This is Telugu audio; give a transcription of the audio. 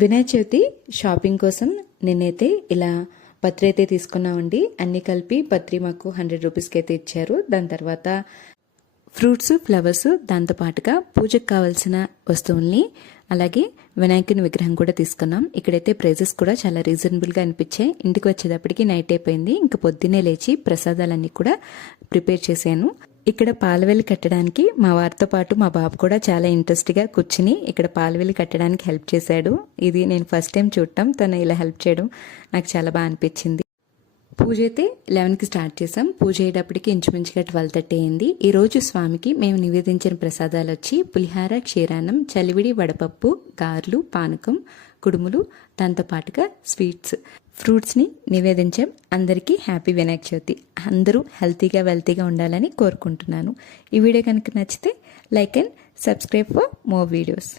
వినాయక చవితి షాపింగ్ కోసం నేనైతే ఇలా పత్రి అయితే తీసుకున్నామండి. అన్నీ కలిపి పత్రి మాకు 100 రూపీస్కి అయితే ఇచ్చారు. దాని తర్వాత ఫ్రూట్స్, ఫ్లవర్స్, దాంతోపాటుగా పూజకు కావాల్సిన వస్తువుల్ని, అలాగే వినాయకుని విగ్రహం కూడా తీసుకున్నాం. ఇక్కడైతే ప్రైజెస్ కూడా చాలా రీజనబుల్గా అనిపించాయి. ఇంటికి వచ్చేటప్పటికి నైట్ అయిపోయింది. ఇంకా పొద్దున్నే లేచి ప్రసాదాలన్నీ కూడా ప్రిపేర్ చేశాను. ఇక్కడ పాలవెల్లి కట్టడానికి మా వారితో పాటు మా బాబు కూడా చాలా ఇంట్రెస్ట్గా కూర్చుని ఇక్కడ పాలవెల్లి కట్టడానికి హెల్ప్ చేశాడు. ఇది నేను ఫస్ట్ టైం చూడటం, తను ఇలా హెల్ప్ చేయడం నాకు చాలా బాగా అనిపించింది. పూజ అయితే 11కి స్టార్ట్ చేసాం. పూజ అయ్యేటప్పటికి ఇంచుమించుగా 12:30 అయింది. ఈరోజు స్వామికి మేము నివేదించిన ప్రసాదాలు వచ్చి పులిహార, క్షీరాన్నం, చలివిడి, వడపప్పు, గారెలు, పానకం, కుడుములు, దాంతోపాటుగా స్వీట్స్, ఫ్రూట్స్ని నివేదించాం. అందరికీ హ్యాపీ వినాయక చవితి. అందరూ హెల్తీగా వెల్తీగా ఉండాలని కోరుకుంటున్నాను. ఈ వీడియో కనుక నచ్చితే like and subscribe for more videos.